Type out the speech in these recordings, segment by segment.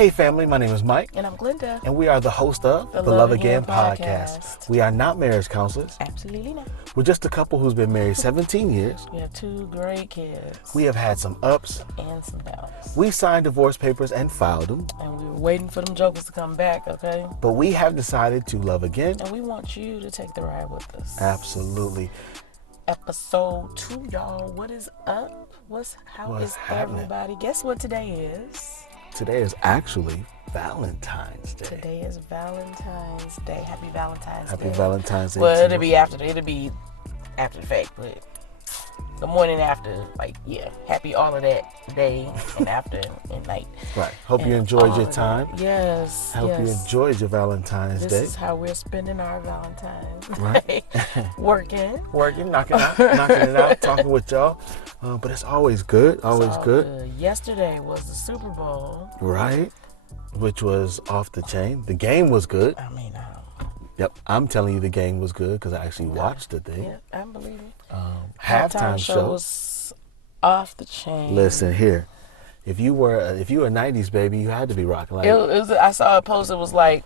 Hey family, my name is Mike. And I'm Glenda. And we are the host of The Love Again podcast. We are not marriage counselors. Absolutely not. We're just a couple who's been married 17 years. We have 2 great kids. We have had some ups and some downs. We signed divorce papers and filed them. And we were waiting for them jokers to come back, okay? But we have decided to love again. And we want you to take the ride with us. Absolutely. Episode 2, y'all. What is up? How is everybody? Guess what today is? Today is actually Valentine's Day. Today is Valentine's Day. Happy Valentine's Day. Happy Valentine's Day. Well, it'll be after the fact, but the morning after, happy all of that day and after and night. Right. Hope you enjoyed your time. Yes. Hope you enjoyed your Valentine's Day. This is how we're spending our Valentine's. Right. Working, knocking it out, talking with y'all. But it's always good. Always good. Yesterday was the Super Bowl. Right. Which was off the chain. The game was good. Yep, I'm telling you the game was good because I actually watched the thing. Yeah, I believe it. Halftime show was off the chain. Listen here, if you were a 90s baby, you had to be rocking. I saw a post. It was like,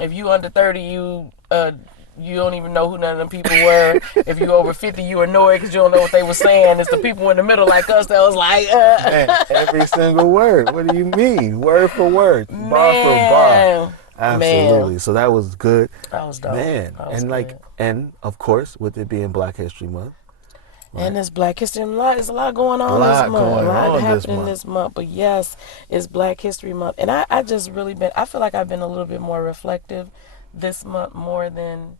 if you under 30, you don't even know who none of them people were. If you over 50, you annoyed because you don't know what they were saying. It's the people in the middle like us that was like, Man, every single word. What do you mean? Word for word, bar for bar. Absolutely. Man. So that was good. That was dope. Man. And of course, with it being Black History Month. Right? And it's Black History Month. There's a lot going on this month. A lot happening this month. But yes, it's Black History Month. And I just really I feel like I've been a little bit more reflective this month more than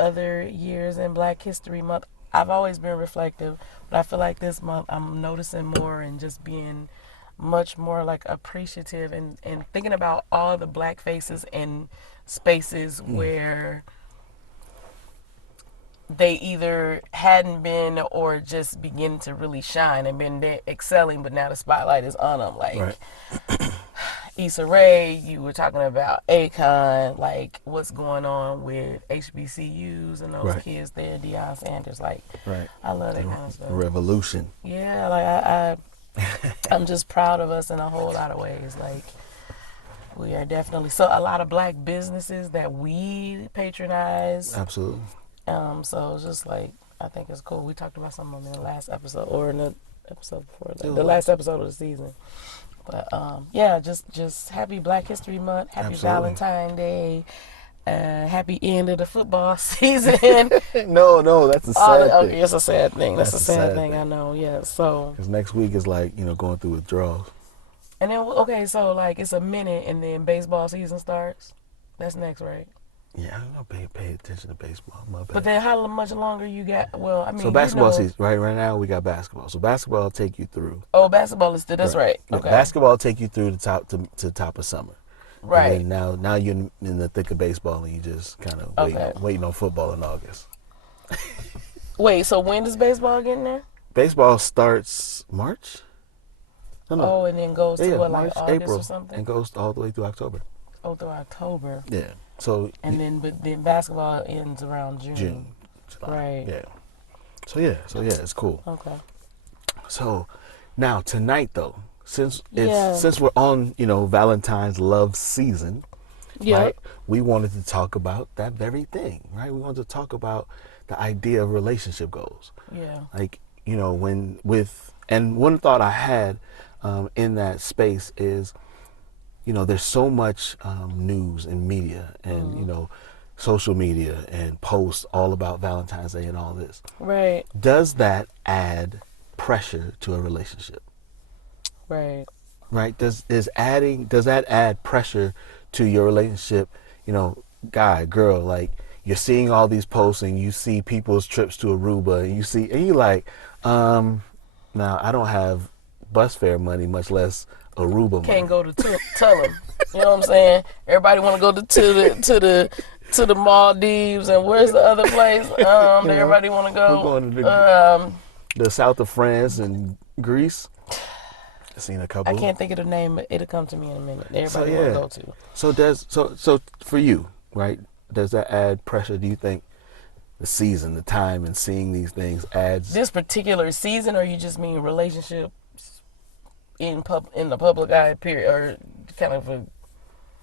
other years in Black History Month. I've always been reflective, but I feel like this month I'm noticing more and just being much more appreciative and thinking about all the Black faces and spaces where they either hadn't been or just beginning to really shine and been excelling, but now the spotlight is on them. Right. Issa Rae, you were talking about Akon, what's going on with HBCUs and those kids there, Deion Sanders, right. I love that kind of stuff. Revolution. Yeah, I'm just proud of us in a whole lot of ways. We are definitely a lot of Black businesses that we patronize. Absolutely. So it's just I think it's cool. We talked about some of them in the last episode or in the episode before the last episode of the season. But just happy Black History Month, happy Valentine's Day, happy end of the football season. No, that's a sad thing. Okay, it's a sad thing. That's a sad thing. I know. Yeah. So. Because next week is going through withdrawals. And then it's a minute, and then baseball season starts. That's next, right? Yeah, I'm gonna pay attention to baseball. My bad. But then how much longer you got? Well, I mean, so basketball season, right now we got basketball. So basketball will take you through. Oh, basketball is that's right. Okay. Basketball will take you through the top to top of summer. Right. And now you're in the thick of baseball, and you just kind of waiting on football in August. Wait, so when does baseball get in there? Baseball starts March. Oh, and then goes to March, August April, or something? and goes all the way through October. Oh, through October. Yeah. So. And then basketball ends around June. July. Right. Yeah. So yeah, it's cool. Okay. So now tonight though, since we're on Valentine's love season, right? We wanted to talk about that very thing, right? We wanted to talk about the idea of relationship goals. Yeah. And one thought I had in that space is, there's so much news and media and social media and posts all about Valentine's Day and all this. Right. Does that add pressure to a relationship? Right. Right. Does that add pressure to your relationship? Guy, girl, you're seeing all these posts and you see people's trips to Aruba and you're like, now I don't have bus fare money, much less Aruba money. Can't go to tell them. You know what I'm saying? Everybody want to go to the Maldives and where's the other place? Everybody want to go. We're going to the south of France and Greece. I've seen a couple. I can't think of the name, but it'll come to me in a minute. Everybody want to go to. So for you, right? Does that add pressure? Do you think the season, the time, and seeing these things adds this particular season, or you just mean relationships in the public eye period, or kind of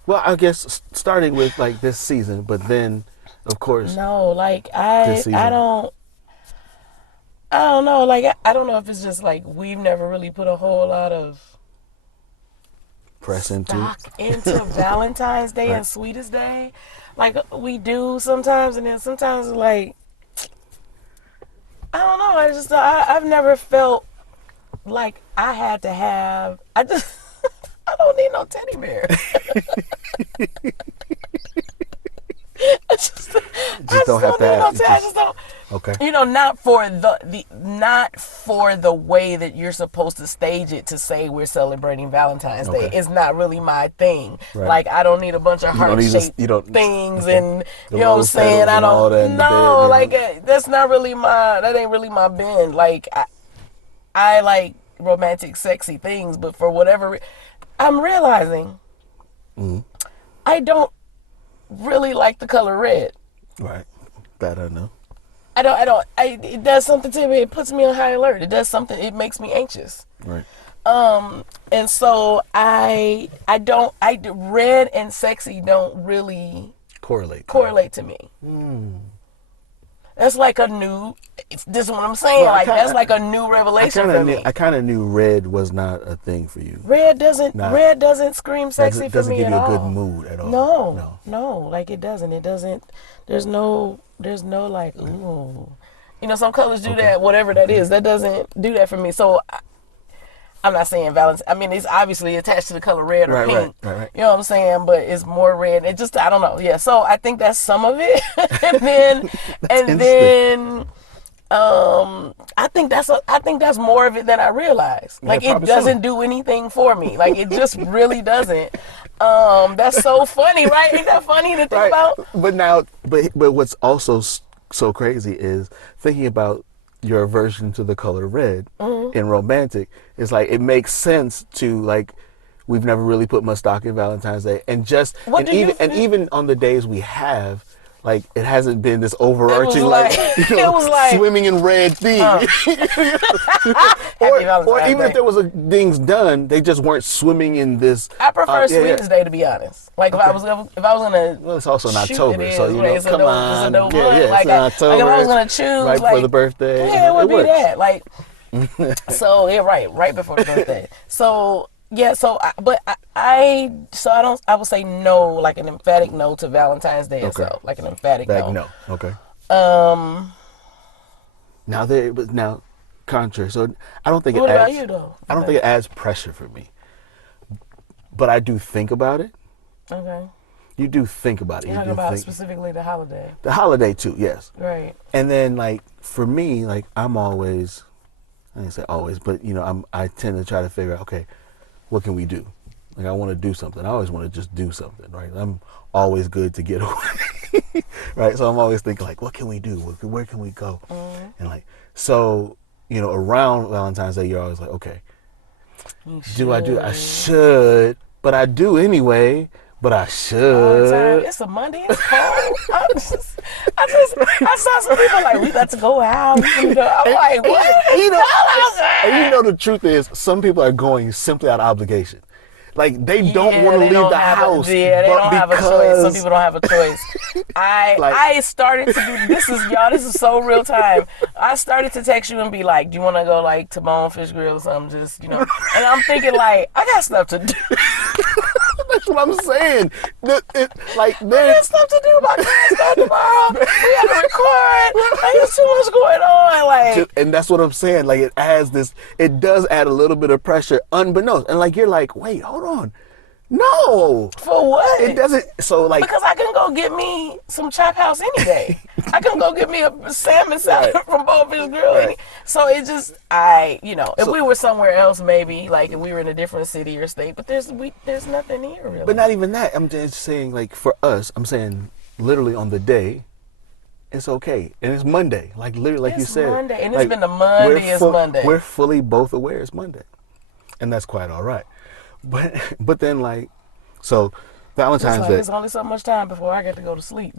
Well, I guess starting with like this season, but then, of course, No, like this I season don't know. Like I don't know if it's just like we've never really put a whole lot of press into stock into Valentine's Day right. and Sweetest Day. Like we do sometimes, and then sometimes like I don't know. I've never felt like I had to have. I just I don't need no teddy bear. I Just just don't have don't to need no have. teddy. I just don't. Okay. Not for not for the way that you're supposed to stage it to say we're celebrating Valentine's Day. Okay. It's not really my thing. Right. Like I don't need a bunch of You don't heart need this. shaped You don't. things, Okay. and The you know what I'm rose saying. petals I and all that don't in the bed. know. You Like know. that's not really my. That ain't really my bend. Like I like romantic, sexy things, but for whatever, I'm realizing I don't really like the color red. Right. That I know. It does something to me. It puts me on high alert. It does something. It makes me anxious. Right. And so red and sexy don't really Correlate. correlate to me. That's like a new, this is what I'm saying. Well, Like, that's like a new revelation for me. I kind of knew red was not a thing for you. Not Red doesn't scream sexy for doesn't me give at you a good all. mood at all. No, No. no, like it doesn't. There's no like, ooh. You know, some colors do Okay. that, whatever that is. That doesn't do that for me. So I'm not saying Valentine. I mean, it's obviously attached to the color red or pink. Right. You know what I'm saying? But it's more red. It just, I don't know. Yeah. So I think that's some of it. and then, That's and interesting. then, I think that's more of it than I realized. Yeah, Like it probably so. doesn't do anything for me. Like it just really doesn't. That's so funny, right? Ain't that funny to think Right. about? But now, but what's also so crazy is thinking about your aversion to the color red in romantic. It's like it makes sense to like we've never really put much stock in Valentine's Day, and just What and do you even and feel? even on the days we have. Like it hasn't been this It was overarching like like, you it know was like, swimming in red theme, Happy or Valentine's even if Day. there was a things done, they just weren't swimming in this. I prefer Yeah, yeah. Sweetest Day, to be honest. Like Okay. if I was gonna Well, it's also in shoot, it October, so is. you Right? know, come It's a on, dope yeah, month. yeah, it's in Like if I was October, gonna choose, right before the like birthday. yeah, it would be works. that. Like so, yeah, right before the birthday. So yeah, I would say no, like an emphatic no to Valentine's Day Okay, itself, like an emphatic back no. no. Okay. Um, But now, contrary. So I don't think it what about adds. you though? I don't think it adds pressure for me, but I do think about it. Okay, You do think about it. you're You talking do about think specifically the holiday, the holiday too. Yes. right? And then like for me, like I'm always, I didn't say always, but you know, I tend to try to figure out, okay, what can we do? Like I want to do something. I always want to just do something, right? I'm always good to get away, right? So I'm always thinking like, what can we do? Where can we go? And like, so you know, around Valentine's Day, you're always like, okay, You do I do? I should. should, but I do anyway. But I All the time. should. It's a Monday. It's cold. I saw some people like, we got to go out. We gonna go. I'm like, what? And you know, It's cold and you outside. know the truth is, some people are going simply out of obligation. Like they don't want to They leave don't the have house, they but don't have a choice. Some because people don't have a choice. like I started to do this is y'all. This is so real time. I started to text you and be like, do you want to go like to Bonefish Grill or something? Just and I'm thinking like, I got stuff to do. that's what I'm saying. Like I got stuff to do. My class start tomorrow. We have to record. Like, there's too much going on. Like, and that's what I'm saying. Like it adds this. It does add a little bit of pressure, unbeknownst. And like you're like, wait, hold on, no, for what? it doesn't. So like, Because I can go get me some Chop House any day. I can go get me a salmon salad Right. from Bonefish Grill. Right. So it just, if we were somewhere else, maybe, like if we were in a different city or state, but there's nothing here really. but not even that. I'm just saying, like for us, I'm saying literally on the day. It's okay, and it's Monday. Like literally, like you It's said, Monday, and it's like, been the Monday-est Monday. We're fully both aware it's Monday, and that's quite all right. But then like, so It's Valentine's like Day. there's only so much time before I get to go to sleep.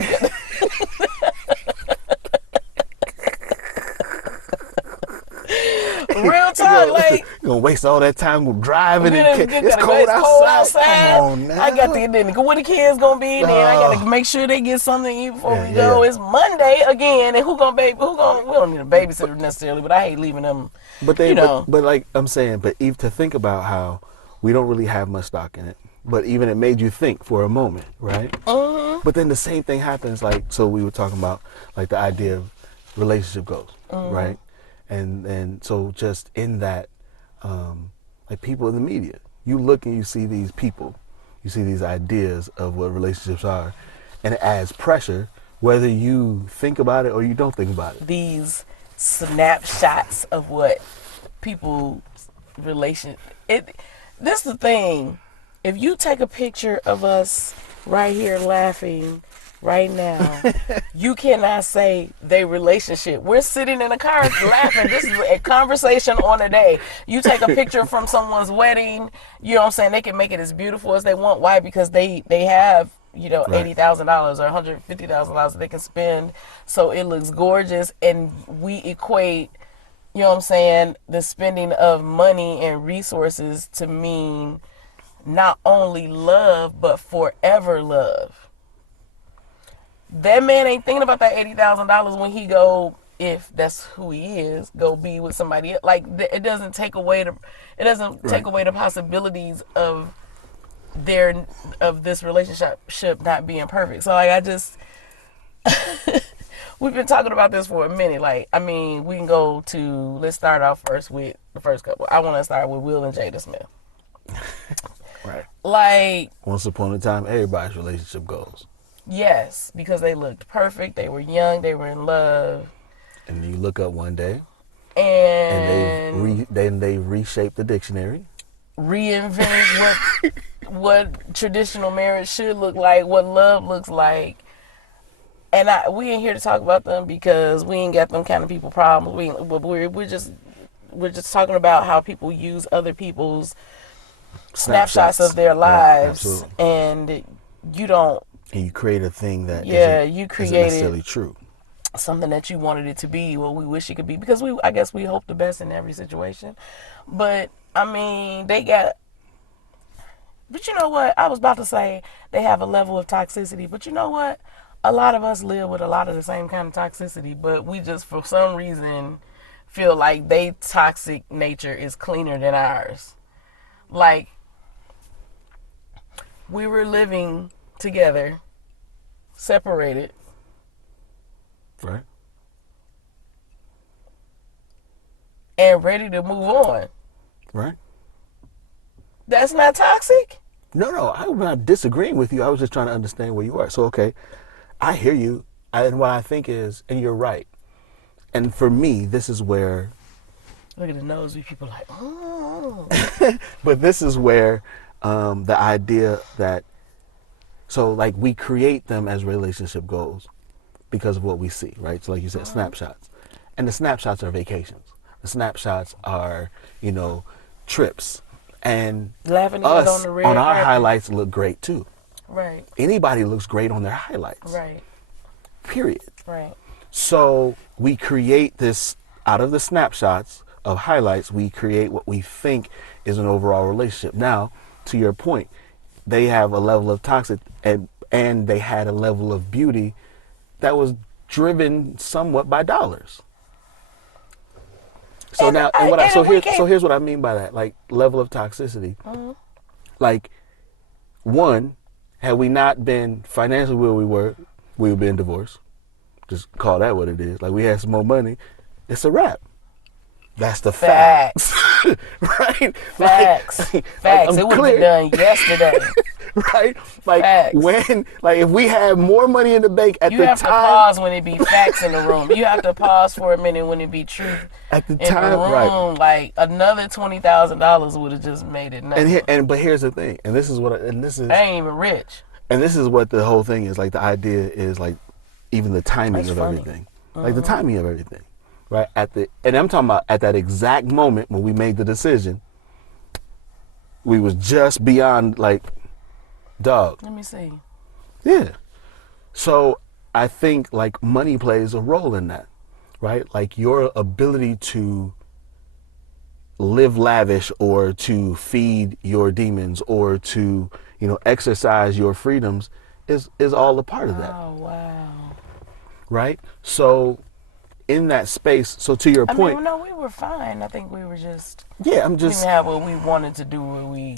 Real talk, like you gonna waste all that time driving and it's gotta go. cold It's cold outside. Come outside. on now. I got to then where the kids gonna be, and then I gotta Oh, make sure they get something to eat before yeah, we yeah, go. yeah. It's Monday again, and who gonna baby? Who gonna? We don't need a babysitter necessarily, but I hate leaving them. But You know. but like I'm saying, but even to think about how we don't really have much stock in it, but even it made you think for a moment, right? Mm-hmm. But then the same thing happens, like, so we were talking about like the idea of relationship goals, right? And so just in that, like people in the media, you look and you see these people, you see these ideas of what relationships are, and it adds pressure, whether you think about it or you don't think about it. These snapshots of what people relation it. This is the thing. If you take a picture of us right here laughing right now, you cannot say they relationship. We're sitting in a car laughing. This is a conversation on a day. You take a picture from someone's wedding, you know what I'm saying? They can make it as beautiful as they want. Why? Because they have, you know, Right. $80,000 or $150,000 they can spend, so it looks gorgeous, and we equate, you know what I'm saying, the spending of money and resources to mean not only love but forever love. That man ain't thinking about that $80,000 when he go, if that's who he is, go be with somebody else. Like it doesn't take away Right. the possibilities of this relationship not being perfect. So like I just we've been talking about this for a minute. Like, I mean, we can go to, let's start off first with the first couple. I want to start with Will and Jada Smith. Right. Like, Once upon a time, everybody's relationship goals. yes, because they looked perfect. They were young. They were in love. And then you look up one day, and And they've reshaped the dictionary. reinvent what traditional marriage should look like, what love looks like. And we ain't here to talk about them because we ain't got them kind of people problems. We're just talking about how people use other people's snapshots of their Right, lives, absolutely. and you don't. And you create a thing that You isn't created necessarily true. something that you wanted it to be, what we wish it could be, because I guess we hope the best in every situation. But I mean, but you know what? I was about to say they have a level of toxicity, but you know what? A lot of us live with a lot of the same kind of toxicity, but we just, for some reason, feel like they toxic nature is cleaner than ours. Like, we were living together, separated, Right. and ready to move on. Right. That's not toxic? No, I'm not disagreeing with you. I was just trying to understand where you are. So, okay, I hear you. And what I think is, and you're right. And for me, this is where, Look at the nosy people like, oh. but this is where the idea that, so like we create them as relationship goals because of what we see, right? So like you said, snapshots. And the snapshots are vacations. The snapshots are, trips. And Laughing together on us the on red our carpet. highlights look great too. Right, Anybody looks great on their highlights. right, Period. right. So we create this out of the snapshots of highlights, we create what we think is an overall relationship. Now, to your point, they have a level of toxic and they had a level of beauty that was driven somewhat by dollars. So And now, we can't. here's what I mean by that, like level of toxicity. Like, one, had we not been financially where we were, we would be in divorce. Just call that what it is. Like, we had some more money, it's a wrap. That's the facts, Facts. right? Facts. Like, Facts. I'm It would have clear. been done yesterday. Right? Like Facts. if we had more money in the bank at You the have to time, pause when it be facts in the room. You have to pause for a minute when it be truth at the in the time, right? room. Like another $20,000 would have just made it nothing. But here's the thing, and this is what, I ain't even rich. and this is what the whole thing is. Like the idea is like even the timing That's of funny. everything, like the timing of everything, right? And I'm talking about at that exact moment when we made the decision, we was just beyond like, dog. Let me see. Yeah. So I think like money plays a role in that, right? Like your ability to live lavish or to feed your demons or to, exercise your freedoms is all a part of that. Oh, wow. Right? So in that space, so to your point. No, we were fine. I think we were just. Yeah, We didn't have what we wanted to do.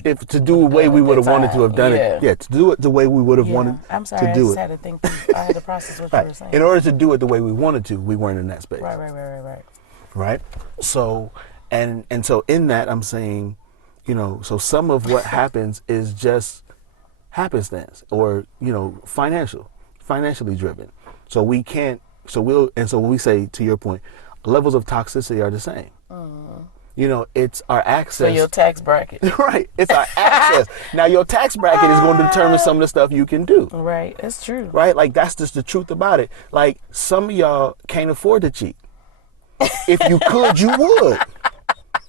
To do the way we would have wanted to have done it. Yeah, to do it the way we would have wanted I'm sorry, to do I just it. had to think. I had to process what you were saying. In order to do it the way we wanted to, we weren't in that space. Right. Right? So, and so in that, I'm saying, so some of what happens is just happenstance or, financially driven. So we can't, so when we say, to your point, levels of toxicity are the same. It's our access. So your tax bracket. Right. It's our access. Now, your tax bracket is going to determine some of the stuff you can do. Right. That's true. Right? Like, that's just the truth about it. Like, some of y'all can't afford to cheat. If you could, you would.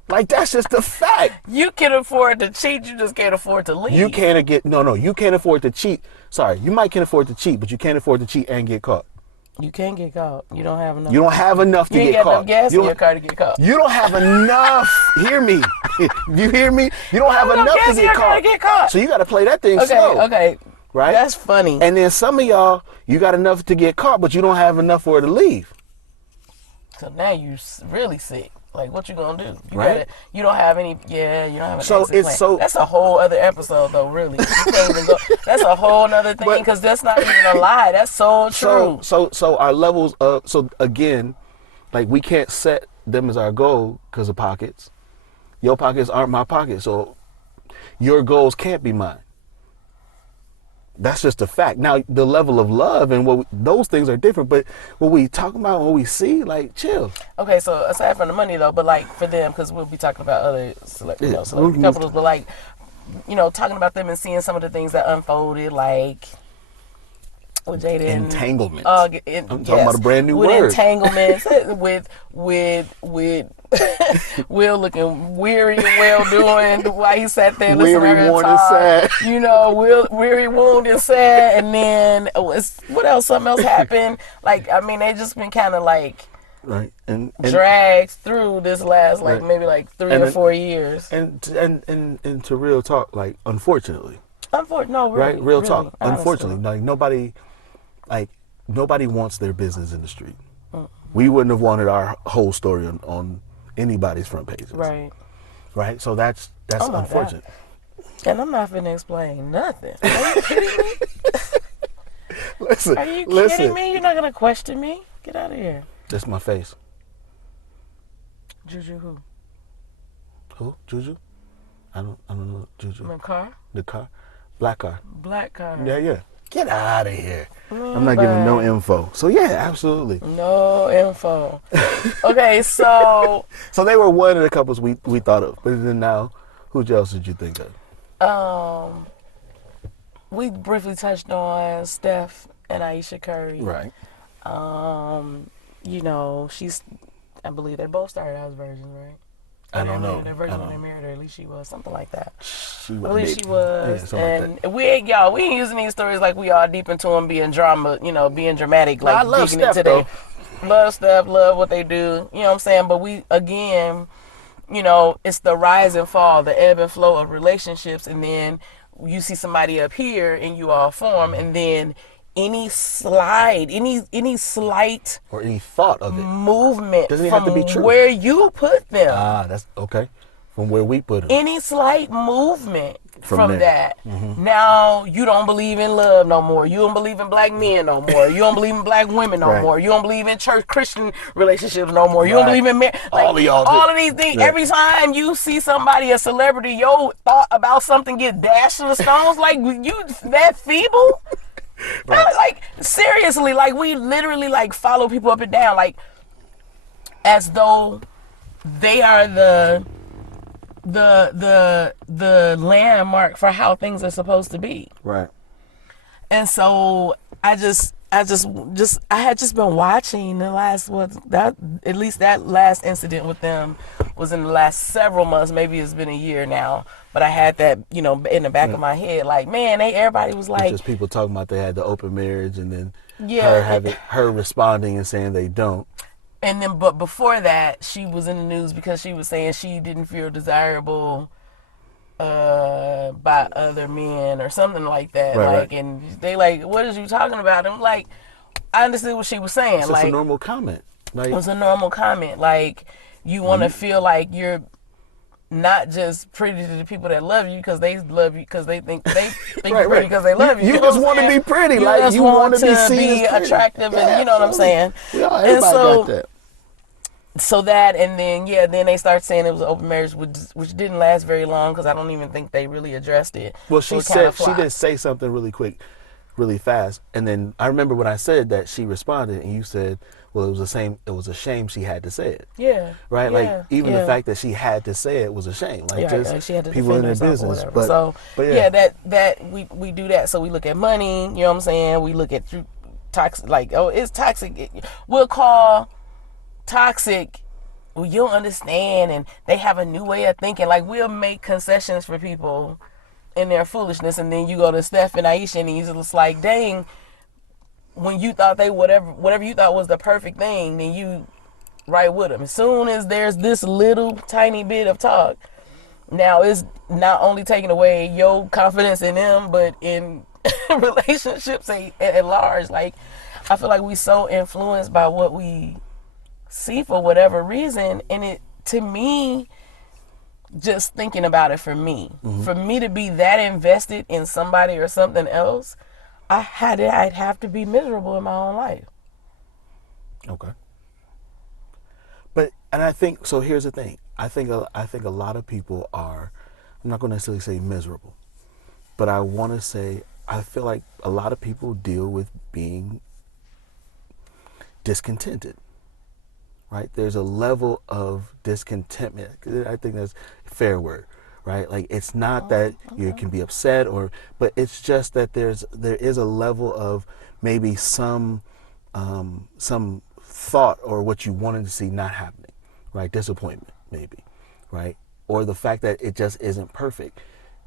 Like, that's just a fact. You can afford to cheat. You just can't afford to leave. You can't you can't afford to cheat. Sorry, you might can afford to cheat, but you can't afford to cheat and get caught. You can't get caught. You don't have enough. You don't have enough to get caught. You ain't got enough gas in your car to get caught. You don't have enough. Hear me. You hear me? You don't have enough to get caught. So you got to play that thing slow. Okay. Right? That's funny. And then some of y'all, you got enough to get caught, but you don't have enough for her to leave. So now you really sick. Like, what you gonna do? Right? You don't have any. Yeah, you don't have an So exit it's plan. That's a whole other episode, though. Really, you can't even go. That's a whole other thing because that's not even a lie. That's so true. So our levels of again, like we can't set them as our goal because of pockets. Your pockets aren't my pockets, so your goals can't be mine. That's just a fact. Now, the level of love and those things are different, but what we talk about, what we see, like, chill. Okay, so aside from the money, though, but like for them, because we'll be talking about other celebrity couples, but like, talking about them and seeing some of the things that unfolded, like with Jada entanglement. I'm talking about a brand new word. Entanglements, with Will looking weary and well doing while he sat there listening to her worn, talk. and sad. Will weary, wounded, and sad, and then what else? Something else happened. Like, I mean, they just been kind of like right and dragged through this last maybe 3 or 4 years. And to real talk, like unfortunately. No, really, right? Real really, talk. honestly. Unfortunately, nobody wants their business in the street. We wouldn't have wanted our whole story on anybody's front pages. Right. So that's unfortunate. God. And I'm not finna explain nothing. Are you kidding me? Listen. Are you kidding me? You're not gonna question me? Get out of here. That's my face. Juju who? Who? Juju? I don't know Juju. The car? The car? Black car. Black car. Yeah. Get out of here. I'm not giving no info. So yeah, absolutely. No info. Okay, so they were one of the couples we thought of. But then now, who else did you think of? We briefly touched on Steph and Aisha Curry. Right. I believe they both started as virgins, right? I don't know. They're virgin when they married her. At least she was something like that. I believe she was. Yeah, and like we ain't using these stories like we all deep into them being drama, being dramatic. Like I love digging Steph, into love Steph, love what they do. You know what I'm saying? But we again, it's the rise and fall, the ebb and flow of relationships, and then you see somebody up here and you all form, and then any slight or any thought of it movement doesn't from have to be true. Where you put them. That's okay. From where we put them. Any slight movement from that. Mm-hmm. Now you don't believe in love no more. You don't believe in black men no more. You don't believe in black women no more. You don't believe in church Christian relationships no more. You don't believe in marriage. Like, all of these things. Yeah. Every time you see somebody, a celebrity, your thought about something get dashed to the stones. Like, you that feeble? Right. Like, seriously, like we literally follow people up and down, like as though they are the landmark for how things are supposed to be. Right. And so I had just been watching the last at least that last incident with them was in the last several months. Maybe it's been a year now, but I had that in the back of my head, like, man, everybody was like, it's just people talking about they had the open marriage, and then her responding and saying they don't. And then, but before that, she was in the news because she was saying she didn't feel desirable by other men or something like that. Right, right. Like, and they like, what is you talking about? I'm like, I understood what she was saying. It's just a Like, normal comment. it Like, was a normal comment. Like, you want to feel like you're not just pretty to the people that love you because they love you because they think right, you're pretty right. because they love you. You You know just what want to I'm saying? be pretty. You Like, just you want want to be to seen as be pretty. attractive, Yeah, and you know what I'm absolutely. saying. And Everybody so, got that. so that, and then then they start saying it was an open marriage, which didn't last very long because I don't even think they really addressed it. Well, So she it kind of said she did flopped. say something really quick, really fast, and then I remember when I said that she responded, and you said, "Well, it was the same. It was a shame she had to say it." Yeah, Right? Like yeah, even the yeah. fact that she had to say it was a shame. Like Yeah, just like she had to people in defend their herself or business. whatever. But So yeah. yeah, that we do that. So we look at money. You know what I'm saying? We look at toxic. Like, oh, it's toxic. We'll call toxic. Well, you'll understand, and they have a new way of thinking. Like, we'll make concessions for people in their foolishness, and then you go to Steph and Aisha, and he's just like, dang, when you thought they whatever you thought was the perfect thing, then you right with them. As soon as there's this little tiny bit of talk, now it's not only taking away your confidence in them, but in relationships at large. Like, I feel like we so influenced by what we see for whatever reason, and it, to me, just thinking about it, for me to be that invested in somebody or something else, I'd have to be miserable in my own life. Okay. But and I think so. Here's the thing. I think a lot of people are. I'm not going to necessarily say miserable, but I want to say I feel like a lot of people deal with being discontented. Right? There's a level of discontentment. I think that's a fair word. Right? Like it's not that you can be upset but it's just that there is a level of maybe some thought or what you wanted to see not happening, right? Disappointment, maybe, right? Or the fact that it just isn't perfect.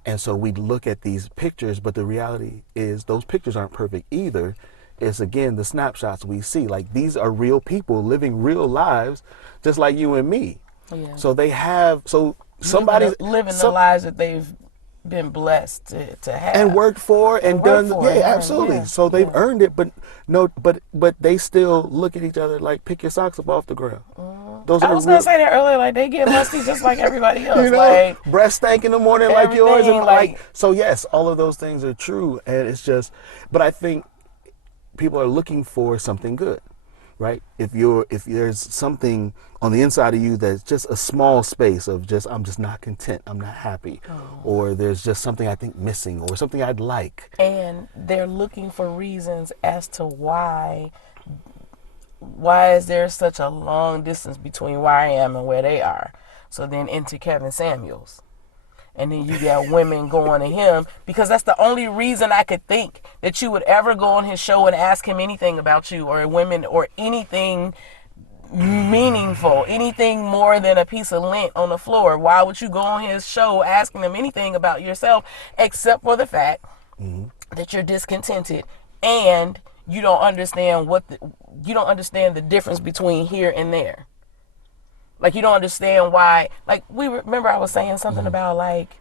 And so we look at these pictures, but the reality is those pictures aren't perfect either. It's again the snapshots we see. Like these are real people living real lives, just like you and me. Yeah. So they have somebody's living the lives that they've been blessed to and have worked for and worked done, for yeah, and earned. absolutely. Yeah, So they've yeah. earned it, but no, but they still look at each other like pick your socks up off the ground. Those I are was gonna real, say that earlier. Like, they get musty just like everybody you else. know, Like, breast stank in the morning like yours, and everything. like Like, so. Yes, all of those things are true, and it's just. But I think people are looking for something good, right? If there's something on the inside of you that's just a small space of just I'm just not content, I'm not happy, or there's just something I think missing, or something I'd like. and they're looking for reasons as to why is there such a long distance between where I am and where they are. So then into Kevin Samuels. And then you got women going to him because that's the only reason I could think that you would ever go on his show and ask him anything about you or women or anything meaningful, anything more than a piece of lint on the floor. Why would you go on his show asking him anything about yourself except for the fact that you're discontented and you don't understand you don't understand the difference between here and there. Like, you don't understand why. Like, we remember I was saying something about, like,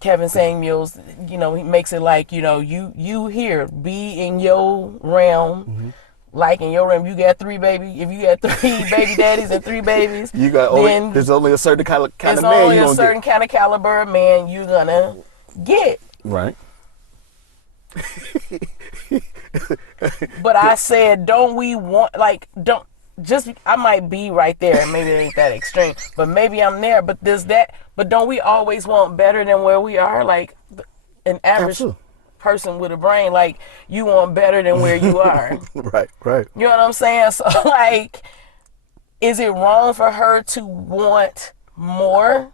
Kevin Samuels, he makes it like, you here, be in your realm. Like, in your realm, you got if you got three baby daddies and three babies, You got then there's only a certain kind it's of man only you a gonna certain get. kind of caliber of man you're gonna get. Right. But I said, don't we want, like, don't, just, I might be right there, and maybe it ain't that extreme, but maybe I'm there, but but don't we always want better than where we are? Like, an average Absolutely. person with a brain, like, you want better than where you are. Right. Right. You know what I'm saying? So, like, is it wrong for her to want more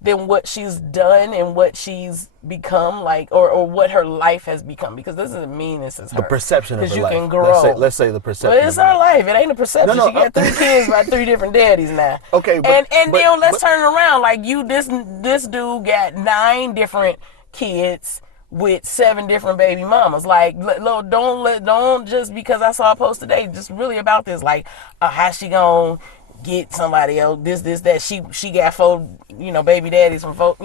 than what she's done and what she's become, like, or what her life has become? Because this doesn't mean this is her. The perception of Because her you life. can grow. Let's say the But perception it's of her her life. life. It ain't a perception. No, She got 3 kids by 3 different daddies now. Okay, and but then let's turn it around. Like, this dude got 9 different kids with 7 different baby mamas. Like, don't just because I saw a post today, just really about this. Like, how she gonna get somebody else? This, that. She got 4, baby daddies from 4,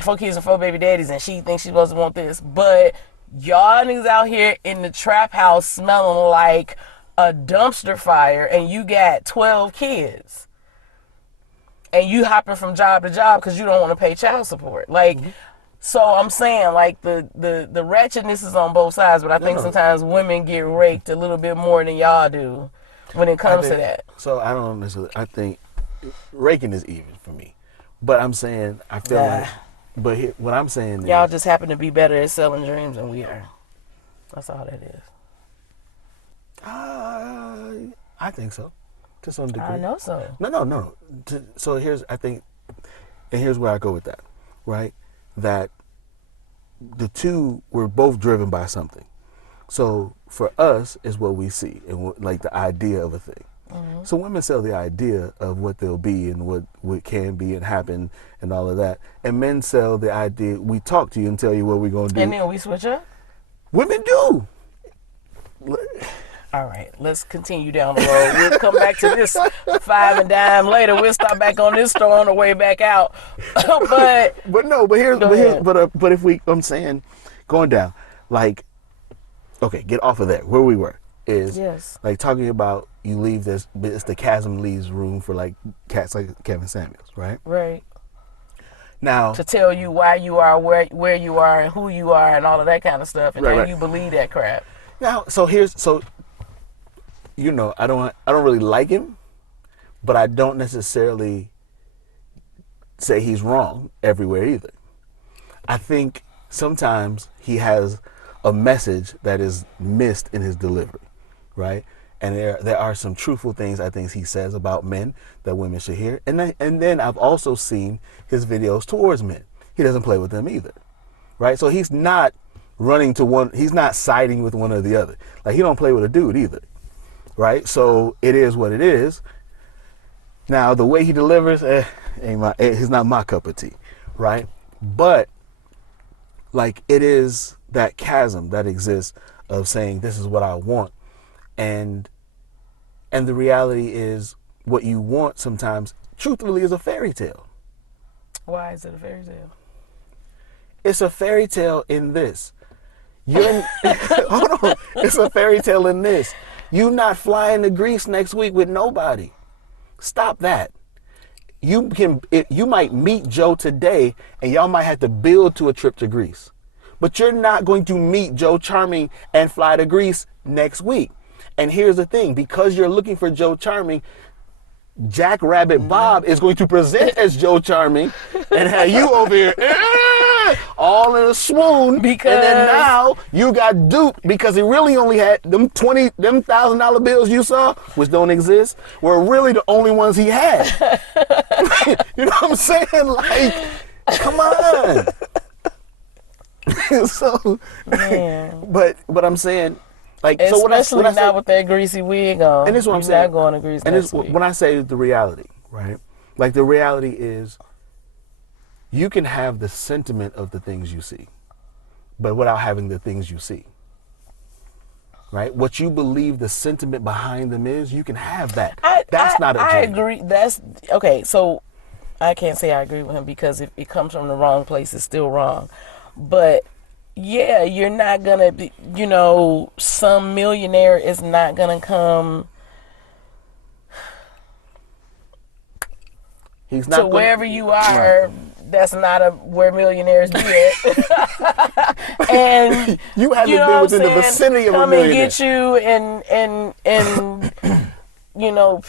4 kids and 4 baby daddies, and she thinks she's supposed to want this. But y'all niggas out here in the trap house smelling like a dumpster fire, and you got 12 kids, and you hopping from job to job because you don't want to pay child support. Like, so I'm saying, like, the ratchetness is on both sides, but I think sometimes women get raked a little bit more than y'all do when it comes to that. So I don't necessarily. I think raking is even for me, but I'm saying I feel like. But what I'm saying y'all is, just happen to be better at selling dreams than we are. That's all that is. I think so, to some degree. I know so. No. So here's where I go with that, right? That the two were both driven by something. So for us is what we see and like the idea of a thing. Mm-hmm. So women sell the idea of what they'll be and what can be and happen and all of that. And men sell the idea, we talk to you and tell you what we're going to do. And then we switch up? Women do. All right, let's continue down the road. We'll come back to this 5 and dime later. We'll stop back on this store on the way back out. but if I'm saying, going down, like, okay, get off of there. Where we were is like talking about you leave this. It's the chasm leaves room for like cats like Kevin Samuels, right? Right. Now to tell you why you are where you are and who you are and all of that kind of stuff, and then you believe that crap. Now, I don't really like him, but I don't necessarily say he's wrong everywhere either. I think sometimes he has a message that is missed in his delivery, right? And there are some truthful things I think he says about men that women should hear. And then I've also seen his videos towards men. He doesn't play with them either, right? So he's not he's not siding with one or the other. Like, he don't play with a dude either. Right, so it is what it is. Now the way he delivers, he's not my cup of tea, right? But like, it is that chasm that exists of saying this is what I want, and the reality is what you want sometimes, truthfully, is a fairy tale. Why is it a fairy tale? It's a fairy tale in this. Hold on, it's a fairy tale in this. You not flying to Greece next week with nobody. Stop that. You might meet Joe today and y'all might have to build to a trip to Greece. But you're not going to meet Joe Charming and fly to Greece next week. And here's the thing, because you're looking for Joe Charming, Jack Rabbit Bob is going to present as Joe Charming and have you over here all in a swoon, and then now you got duped because he really only had them $1,000 bills you saw, which don't exist, were really the only ones he had. You know what I'm saying? Like, come on. So, but I'm saying, like, especially so when I not with that greasy wig on. And this is what I'm saying. Not going to Greece and next this, week. when I say the reality, right? Like, the reality is, you can have the sentiment of the things you see, but without having the things you see. Right? What you believe the sentiment behind them is, you can have that. That's not a dream. I agree. That's okay. So I can't say I agree with him, because if it comes from the wrong place, it's still wrong. But yeah, you're not gonna be, some millionaire is not gonna come to wherever you are. Right. That's not where millionaires be at. And you haven't been within the vicinity of a millionaire. Come and get you and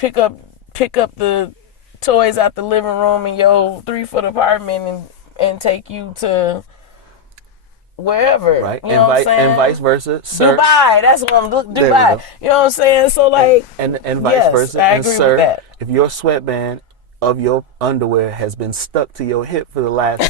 pick up the toys out the living room in your 3-foot apartment and take you to wherever, right? You know what I'm saying? And vice versa. Sir. Dubai, that's what I'm doing. Dubai, you know what I'm saying? So like, and vice versa. I agree with that. If your sweatband of your underwear has been stuck to your hip for the last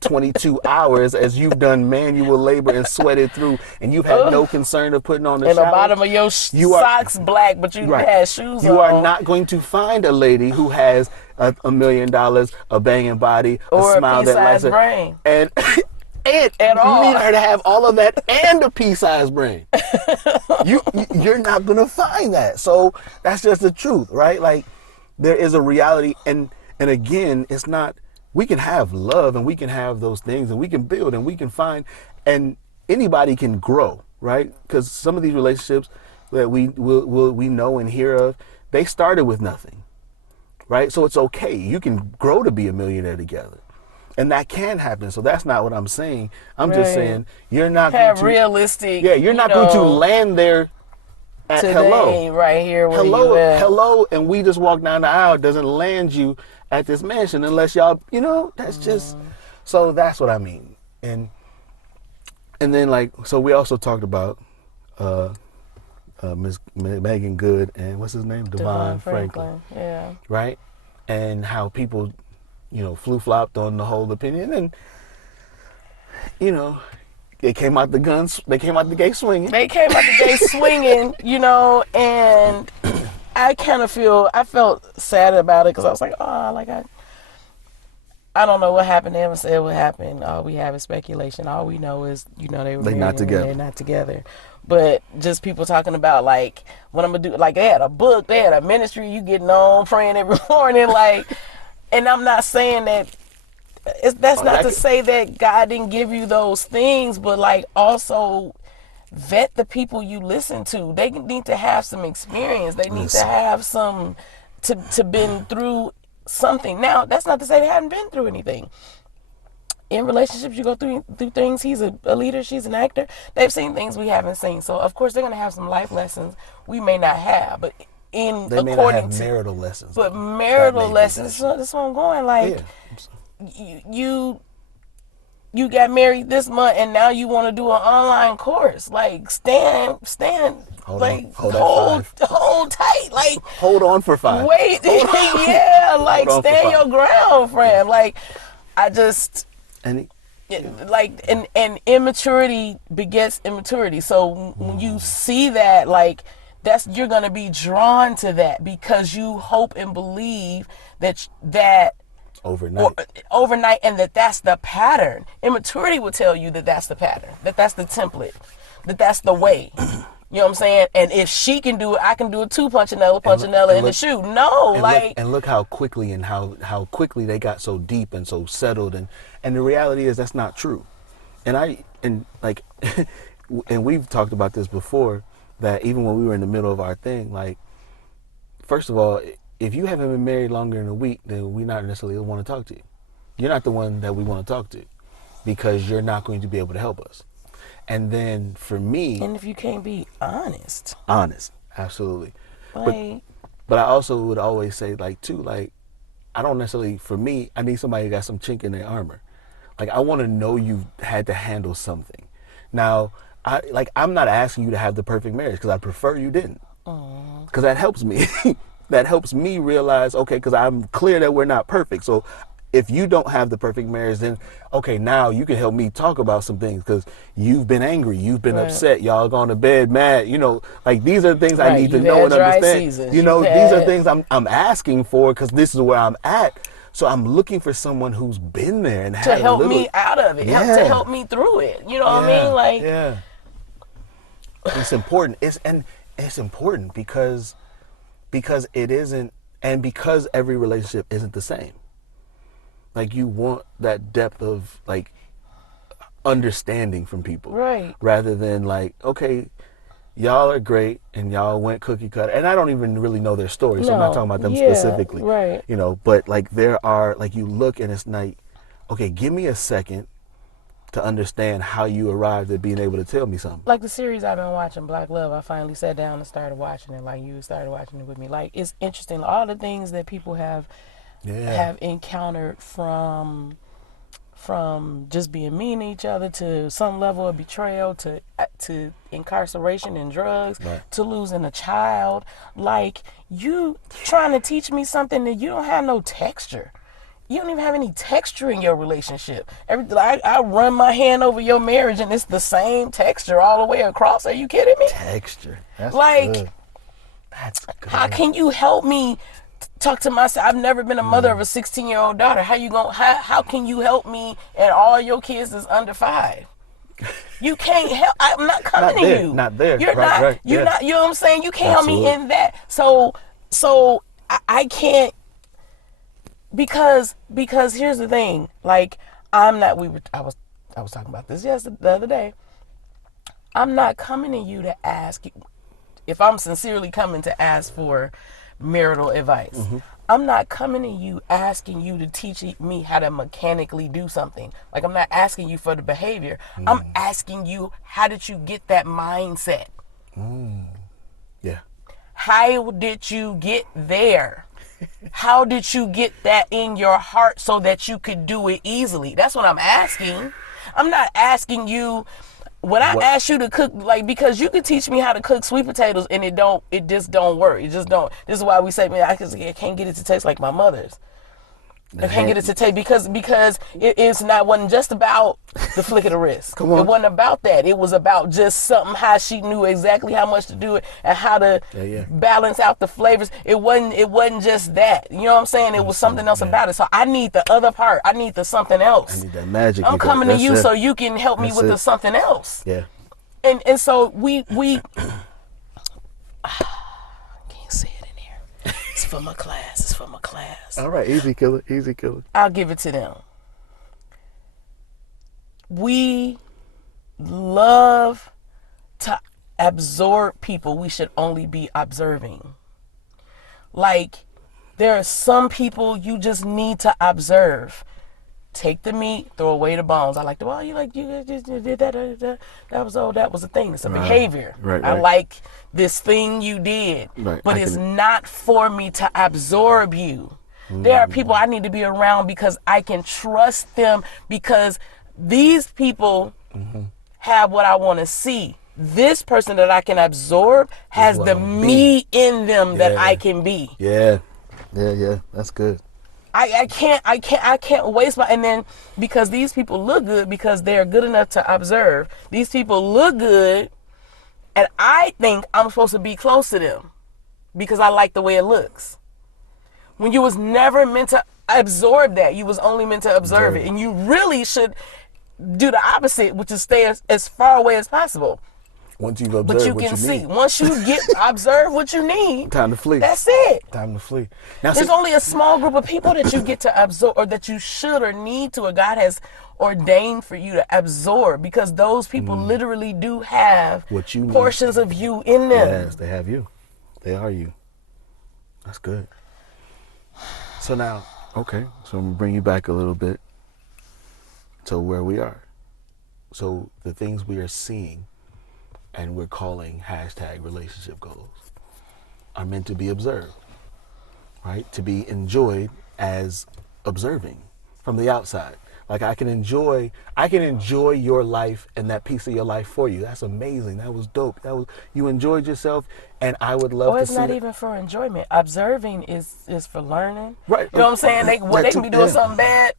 22 hours as you've done manual labor and sweated through, and you've had no concern of putting on the and the bottom of your socks black, but you had shoes on. You are not going to find a lady who has $1 million, a banging body, or a smile that lights brain. And And at you all. need her to have all of that and a pea-sized brain. You're not gonna find that. So that's just the truth, right? Like there is a reality, and again, it's not. We can have love and we can have those things and we can build and we can find, and anybody can grow, right? Because some of these relationships that we know and hear of, they started with nothing, right? So it's okay. You can grow to be a millionaire together. And that can happen. So that's not what I'm saying. I'm just Right. saying you're not going Have to, realistic, yeah, you're not going to land there at hello. today, right here where you Hello, at. hello, and we just walk down the aisle doesn't land you at this mansion unless y'all, that's just, so that's what I mean. And then like, so we also talked about Miss Megan Good and what's his name? Devon Devon Franklin. Yeah. Right? And how people, flew-flopped on the whole opinion, and they came out the gate swinging. They came out the gate swinging, and I felt sad about it because I was like, oh, like I don't know what happened. They haven't said what happened. All we have is speculation. All we know is, they were married not and together. they're not together. But just people talking about like what I'm gonna do. Like they had a book, they had a ministry. You getting on praying every morning, like. And I'm not saying that. That's not to say that God didn't give you those things, but like also vet the people you listen to. They need to have some experience. They need to have some to been through something. Now, that's not to say they haven't been through anything. In relationships, you go through things. He's a leader. She's an actor. They've seen things we haven't seen. So, of course, they're going to have some life lessons we may not have. But they may not have marital lessons. But marital lessons, that's what I'm going. Like, you got married this month, and now you want to do an online course. Like, stand. Hold tight. Like, hold on for 5. Wait, yeah. Like, stand your ground, friend. Like, I just. And immaturity begets immaturity. So when you see that, like, you're gonna be drawn to that because you hope and believe that overnight, and that's the pattern. Immaturity will tell you that that's the pattern, that that's the template, that that's the way. You know what I'm saying? And if she can do it, I can do it too. Punch Anella in the shoe. No, and look how quickly and how quickly they got so deep and so settled, and the reality is that's not true. And we've talked about this before, that even when we were in the middle of our thing, like, first of all, if you haven't been married longer than a week, then we not necessarily want to talk to you. You're not the one that we want to talk to because you're not going to be able to help us. And then for me... And if you can't be honest. Honest, absolutely. Like, but I also would always say, like, too, like, I don't necessarily, for me, I need somebody who got some chink in their armor. Like, I want to know you've had to handle something. Now, I'm not asking you to have the perfect marriage because I prefer you didn't. Because that helps me. That helps me realize, okay, because I'm clear that we're not perfect. So if you don't have the perfect marriage, then, okay, now you can help me talk about some things because you've been angry, you've been upset, y'all gone to bed mad, like these are things I need to know and understand. Seasons. These are things I'm asking for because this is where I'm at. So I'm looking for someone who's been there and to help me out of it, to help me through it. You know what I mean? Like, it's important. It's important because it isn't, and because every relationship isn't the same. Like, you want that depth of, like, understanding from people. Right. Rather than, like, okay, y'all are great and y'all went cookie cutter. And I don't even really know their story, so I'm not talking about them specifically. Right. But, like, there are, like, you look and it's like, okay, give me a second to understand how you arrived at being able to tell me something. Like the series I've been watching, Black Love, I finally sat down and started watching it. Like, you started watching it with me. Like, it's interesting. All the things that people have encountered from just being mean to each other to some level of betrayal to incarceration and drugs to losing a child. Like, you trying to teach me something that you don't have no texture. You don't even have any texture in your relationship. I run my hand over your marriage and it's the same texture all the way across. Are you kidding me? Texture. That's like, good. That's good. How can you help me talk to myself. I've never been a mother of a 16-year-old daughter. How can you help me and all your kids is under 5? You can't help. I'm not coming Not to there. you. Not there. You're Right. not. Right. You're Yeah. not. You know what I'm saying? You can't help me Absolutely. in that. So I can't, because here's the thing. Like, I'm not. I was talking about this the other day. I'm not coming to you to ask you if I'm sincerely coming to ask for marital advice. I'm not coming to you asking you to teach me how to mechanically do something. Like, I'm not asking you for the behavior. I'm asking you, how did you get that mindset? Yeah. How did you get there? How did you get that in your heart so that you could do it easily? That's what I'm asking. I'm not asking you, when I What? ask you to cook, like, because you can teach me how to cook sweet potatoes and it just don't work. It just don't. This is why we say, man, I can't get it to taste like my mother's. I can't get it to taste because wasn't just about the flick of the wrist. Come It on. wasn't about that. It was about just something, how she knew exactly how much to do it and how to Yeah. balance out the flavors. It wasn't just that. You know what I'm saying? It was something else about it. So I need the other part. I need the something I else. need that magic. I'm coming to That's you it. so you can help me That's with the it. something else. Yeah. And so we can't say it in here. It's for my class. It's for my class. All right. Easy killer. Easy killer. I'll give it to them. We love to absorb people. We should only be observing. Like, there are some people you just need to observe. Take the meat, throw away the bones. I like the, well, you just did that. That was a thing. It's a behavior. Right. I like this thing you did. Right. But it's not for me to absorb you. There are people I need to be around because I can trust them, because these people have what I want to see. This person that I can absorb has the me in them that I can be. Yeah. Yeah. That's good. I can't waste my, and then because these people look good because they're good enough to observe. These people look good, and I think I'm supposed to be close to them because I like the way it looks. When you was never meant to absorb that, you was only meant to observe it, and you really should do the opposite, which is stay as far away as possible. Once you've observed But you what can you see, need, once you get observe what you need, time to flee. that's it. Time to flee. Now, There's only a small group of people that you get to absorb, or that you should or need to, or God has ordained for you to absorb, because those people literally do have what you need. portions of you in them. Yes, they have you. They are you. That's good. So now, okay, so I'm going to bring you back a little bit to where we are. So the things we are seeing and we're calling hashtag relationship goals are meant to be observed, right? To be enjoyed as observing from the outside. Like, I can enjoy your life and that piece of your life for you. That's amazing. That was dope. You enjoyed yourself, and I would love to see. Or it's not even for enjoyment. Observing is for learning. Right. You know what I'm saying? They can be doing something bad.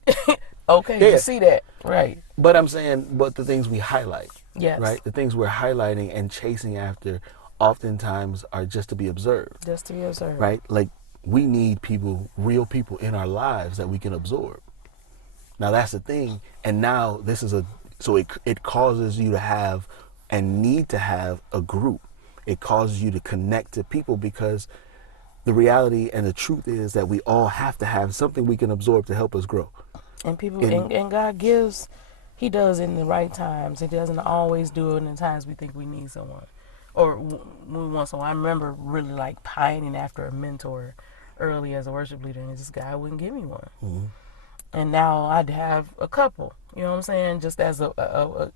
Okay, you see that. Right. But I'm saying, but the things we highlight, Yes. right? The things we're highlighting and chasing after oftentimes are just to be observed. Just to be observed. Right? Like, we need people, real people in our lives that we can absorb. Now, that's the thing. And now this is so it causes you to have and need to have a group. It causes you to connect to people, because the reality and the truth is that we all have to have something we can absorb to help us grow. And people, and God gives, He does in the right times. He doesn't always do it in the times we think we need someone, or when we want someone. I remember really like pining after a mentor early as a worship leader, and this guy wouldn't give me one. Mm-hmm. And now I'd have a couple. You know what I'm saying? Just as a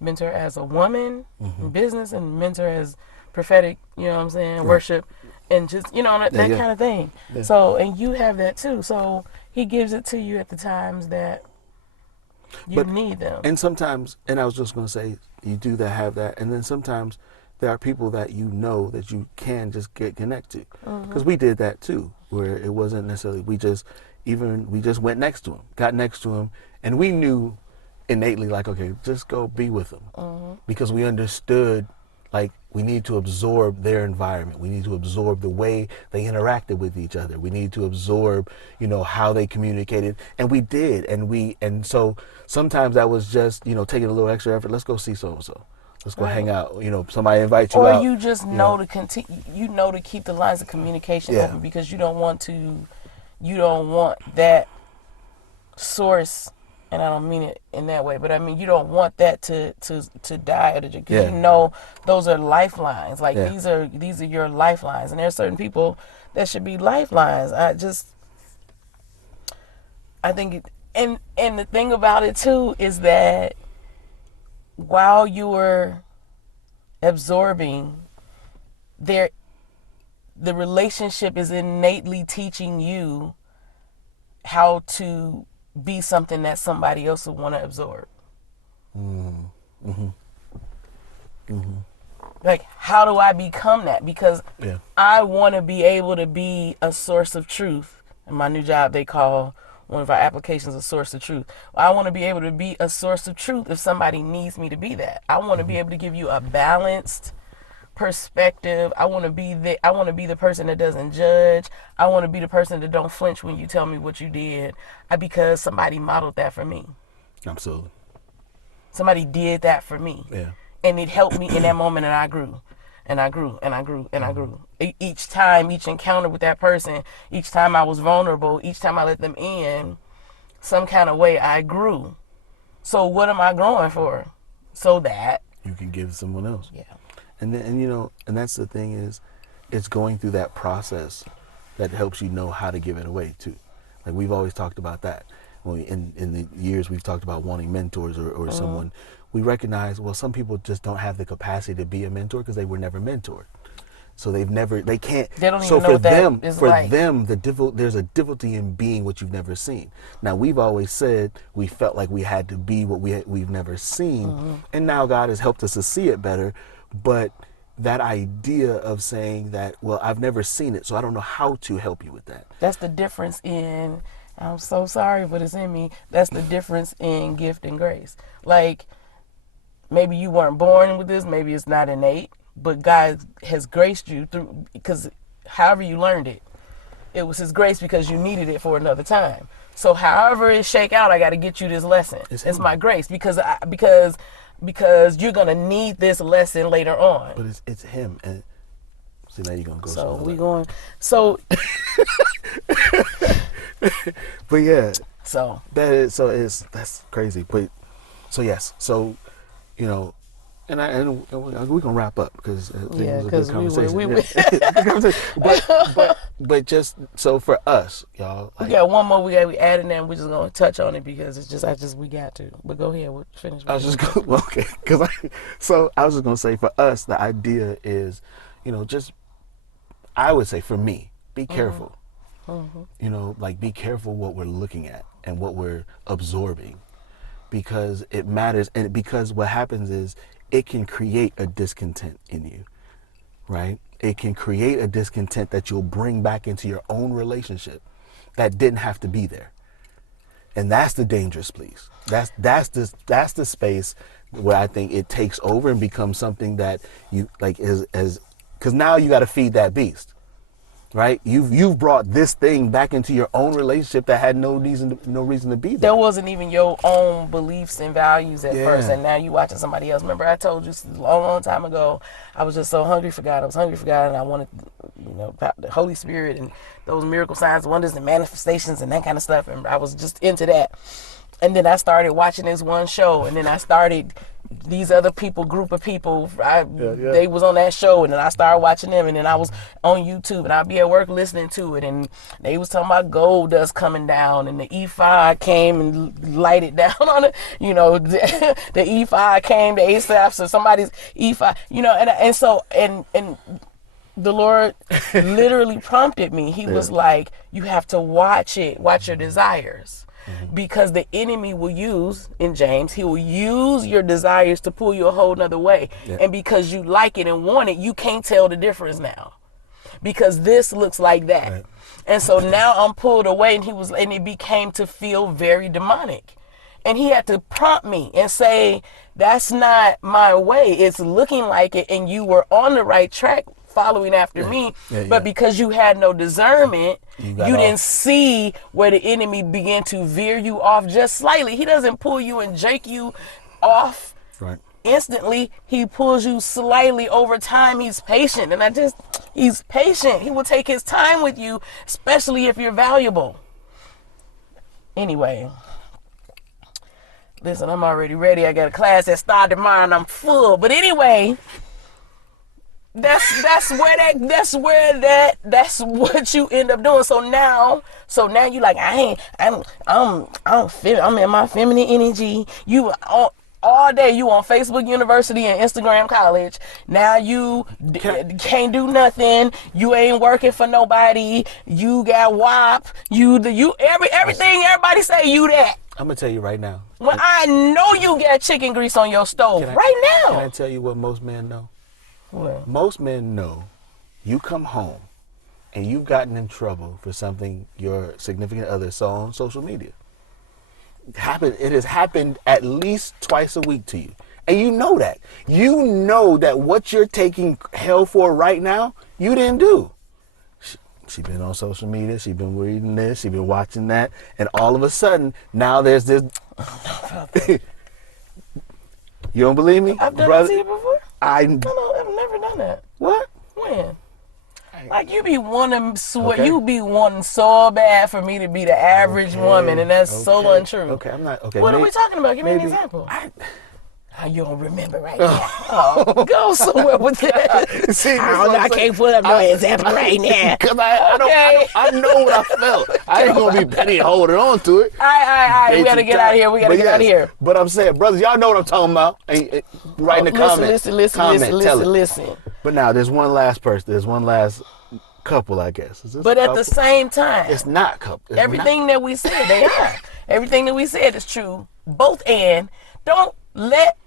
mentor as a woman in business, and mentor as prophetic. You know what I'm saying? Right. Worship, and just that kind of thing. Yeah. So, and you have that too. So He gives it to you at the times that you need them. And sometimes, and I was just going to say, you do have that, and then sometimes there are people that that you can just get connected. Because we did that too, where it wasn't necessarily we just went next to him, got next to him, and we knew innately, like, okay, just go be with him, because we understood, like we need to absorb their environment. We need to absorb the way they interacted with each other. We need to absorb, how they communicated, and we did, and so sometimes that was just, taking a little extra effort. Let's go see so and so. Let's go hang out. Somebody invites you or out. you just know to continue. To keep the lines of communication open because you don't want that source. And I don't mean it in that way, but I mean you don't want that to die because those are lifelines. Like these are your lifelines, and there are certain people that should be lifelines. I think, and the thing about it too is that while you were absorbing, the relationship is innately teaching you how to be something that somebody else would want to absorb. Like, how do I become that? Because I want to be able to be a source of truth. In my new job, they call one of our applications a source of truth. I want to be able to be a source of truth if somebody needs me to be that. I want to be able to give you a balanced perspective. I want to be the person that doesn't judge. I want to be the person that don't flinch when you tell me what you did, because somebody modeled that for me. Absolutely. Somebody did that for me. Yeah. And it helped me in that moment, and I grew. And I grew, and I grew, and I grew. Each time, each encounter with that person, each time I was vulnerable, each time I let them in, some kind of way I grew. So what am I growing for? So that you can give someone else. Yeah. And that's the thing is, it's going through that process that helps you know how to give it away too. Like we've always talked about that. In the years we've talked about wanting mentors or someone, we recognize, well, some people just don't have the capacity to be a mentor because they were never mentored. So they can't. They don't even know what that is like. For them, there's a difficulty in being what you've never seen. Now, we've always said we felt like we had to be what we've never seen, and now God has helped us to see it better. But that idea of saying that, well, I've never seen it, so I don't know how to help you with that. That's the difference in, I'm so sorry, but it's in me. That's the difference in gift and grace. Like, maybe you weren't born with this, maybe it's not innate, but God has graced you through, because however you learned it, it was His grace because you needed it for another time. So however it shake out, I got to get you this lesson. It's my grace because you're gonna need this lesson later on. But it's Him, and see, now you're gonna go. So we going. So. But yeah. So that's crazy. But so yes, so and we're gonna wrap up because it was a good conversation. But just so for us, y'all, we got one more. We add in there. And we're just gonna touch on it because we got to. But go ahead, we'll finish. I was just going okay because I was just gonna say for us, the idea is, just I would say for me, be careful. Like be careful what we're looking at and what we're absorbing, because it matters, and because what happens is it can create a discontent in you, right? It can create a discontent that you'll bring back into your own relationship that didn't have to be there. And that's the dangerous place. That's the space where I think it takes over and becomes something that you like because now you got to feed that beast. Right, you've brought this thing back into your own relationship that had no reason to be there. There wasn't even your own beliefs and values at first, and now you watching somebody else. Remember, I told you a long time ago, I was just so hungry for God. I was hungry for God, and I wanted, the Holy Spirit and those miracle signs, wonders, and manifestations, and that kind of stuff. And I was just into that. And then I started watching this one show, and then I started these other group of people, they was on that show, and then I started watching them, and then I was on YouTube, and I'd be at work listening to it, and they was talking about gold dust coming down, and the E5 came and lighted down on it, the E5 came, the ASAP, so somebody's E5, and the Lord literally prompted me. He was like, you have to watch your desires. Because the enemy will use, in James, he will use your desires to pull you a whole nother way. Yeah. And because you like it and want it, you can't tell the difference now. Because this looks like that. Right. And so now I'm pulled away, and it became to feel very demonic. And he had to prompt me and say, that's not my way. It's looking like it, and you were on the right track following after me. But because you had no discernment, you didn't see where the enemy began to veer you off just slightly. He doesn't pull you and jake you off instantly. He pulls you slightly over time. He's patient. And he's patient. He will take his time with you, especially if you're valuable. Anyway. Listen, I'm already ready. I got a class that started tomorrow and I'm full. But anyway, that's what you end up doing. So now you like, I'm in my feminine energy. You all day you on Facebook University and Instagram College. Now you can't do nothing. You ain't working for nobody. You got WAP. Everything everybody say you that. I'm gonna tell you right now. Well, I know you got chicken grease on your stove right now. Can I tell you what most men know? What? Most men know you come home and you've gotten in trouble for something your significant other saw on social media. It has happened at least twice a week to you. And you know that. You know that what you're taking hell for right now, you didn't do. She been on social media, she been reading this, she been watching that, and all of a sudden, now there's this. You don't believe me? I've done that to you before? No, I've never done that. What? When? Like you be wanting so bad for me to be the average woman, and that's so untrue. Okay, I'm not. Okay. What are we talking about? Give me an example. How you don't remember right now? Oh, go somewhere with that. See, I can't put up no example right now. Because I know what I felt. I ain't going to be petty and holding on to it. All right. We got to get out of here. Get out of here. But I'm saying, brothers, y'all know what I'm talking about. Write in the comments. Listen. But now, there's one last person. There's one last couple, I guess. But at the same time. It's not couple. Everything that we said, they are. Everything that we said is true. Both and. Don't let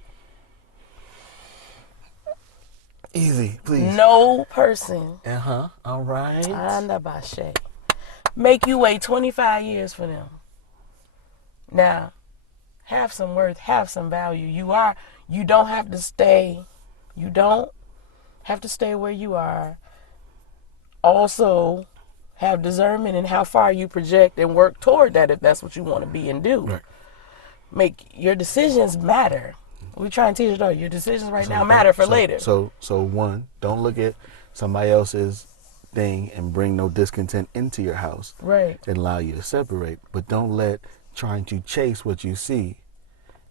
easy, please. No person. All right. Make you wait 25 years for them. Now, have some worth, have some value. You don't have to stay. You don't have to stay where you are. Also, have discernment in how far you project and work toward that if that's what you want to be and do. Right. Make your decisions matter. We try and teach it all. Your decisions now matter for later. So one, don't look at somebody else's thing and bring no discontent into your house. Right. And allow you to separate. But don't let trying to chase what you see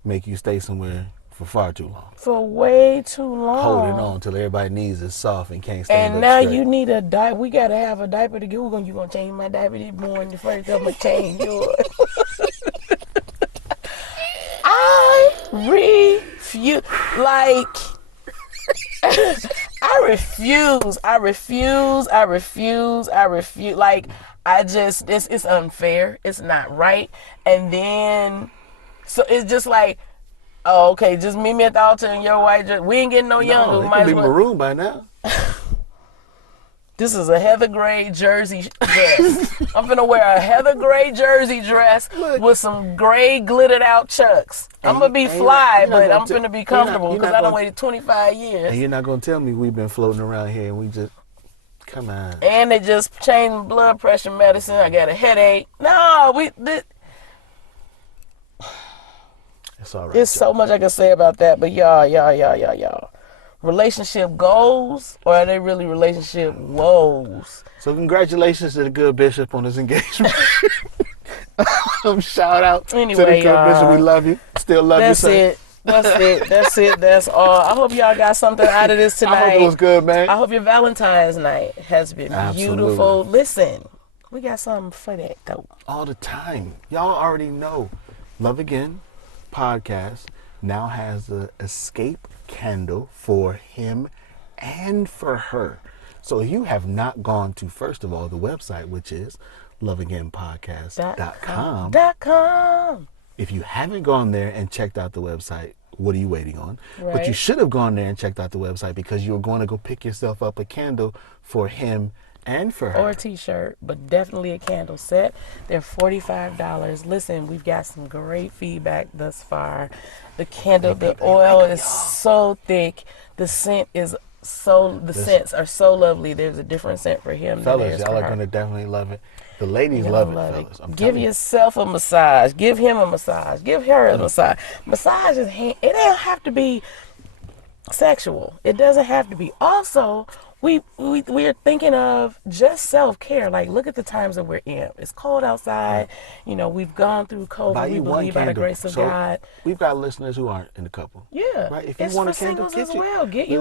make you stay somewhere for far too long. For way too long. Holding on till everybody's knees is soft and can't stand up And now straight. you need a diaper. We got to have a diaper to get. You going to change my diaper this morning. The first I'm going to change yours. I refuse. Like, I refuse. Like, it's unfair. It's not right. And then, so it's just like, oh, okay, just meet me at the altar in your white dress. We ain't getting no younger. It could be maroon by now. This is a heather gray jersey dress. I'm finna wear a heather gray jersey dress with some gray glittered out chucks. I'm gonna be fly, but I'm finna be comfortable because I done waited 25 years. And you're not gonna tell me we've been floating around here and we just, come on. And they just changed blood pressure medicine. I got a headache. No, it's all right. There's so much I can say about that, but y'all. Relationship goals, or are they really relationship woes? So congratulations to the good bishop on his engagement. Shout out to the good bishop. We love you. Still love you, sir. That's it. That's all. I hope y'all got something out of this tonight. I hope it was good, man. I hope your Valentine's night has been beautiful. Listen, we got something for that, though. All the time. Y'all already know. Love Again podcast now has a escape candle for him and for her. So if you have not gone to, first of all, the website, which is loveagainpodcast.com. If you haven't gone there and checked out the website, what are you waiting on? Right. But you should have gone there and checked out the website because you're going to go pick yourself up a candle for him And for her. Or a t-shirt, but definitely a candle set. They're $45. Listen, we've got some great feedback thus far. The candle, the oil is so thick. The scent is the scents are so lovely. There's a different scent for him. Fellas, y'all are going to definitely love it. The ladies love it, fellas. Give yourself a massage. Give him a massage. Give her a massage. Massage is, it don't have to be sexual. It doesn't have to be. Also, we are thinking of just self-care. Like, look at the times that we're in. It's cold outside. You know, we've gone through COVID. We believe by the grace of God. We've got listeners who aren't in the couple. Yeah. Right? If you want a candle, get you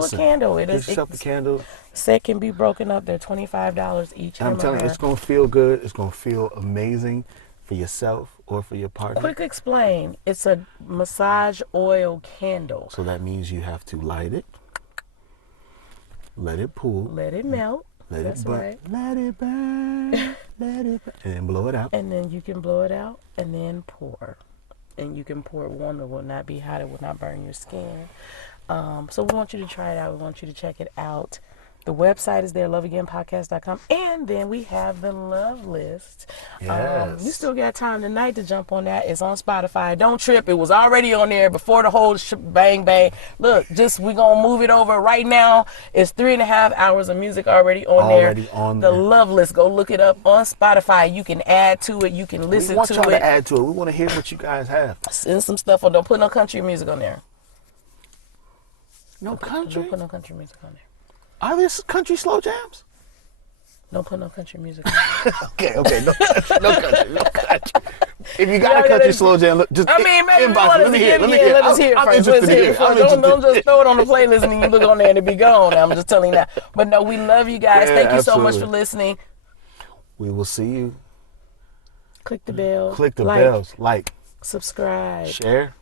a candle. Get yourself a candle. Set can be broken up. They're $25 each. And I'm telling you, it's going to feel good. It's going to feel amazing for yourself or for your partner. Quick explain. It's a massage oil candle. So that means you have to light it. Let it pool. Let it melt. Let it burn. Let it burn. Let it burn. And then blow it out. And then you can blow it out and then pour. And you can pour it warm. It will not be hot. It will not burn your skin. So we want you to try it out. We want you to check it out. The website is there, loveagainpodcast.com. And then we have the love list. Yes. You still got time tonight to jump on that. It's on Spotify. Don't trip. It was already on there before the whole bang bang. Look, we're going to move it over right now. It's 3.5 hours of music already on there. The love list. Go look it up on Spotify. You can add to it. You can listen to it. We want y'all to add to it. We want to hear what you guys have. Send some stuff on. Don't put no country music on there. No country? Don't put no country music on there. Are there country slow jams? Don't put no country music on there. Okay. No country. If you got a country slow jam, just maybe let us hear it. Let us hear it first. Don't just throw it on the playlist and then you look on there and it be gone. I'm just telling you that. But no, we love you guys. Thank you so much for listening. We will see you. Click the bell. Click the bells. Like. Subscribe. Share.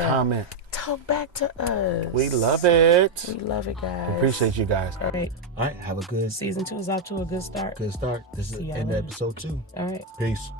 Comment. Talk back to us. We love it. We love it, guys. Appreciate you guys. All right. Have a good season 2 is off to a good start. This is end of episode 2. All right. Peace.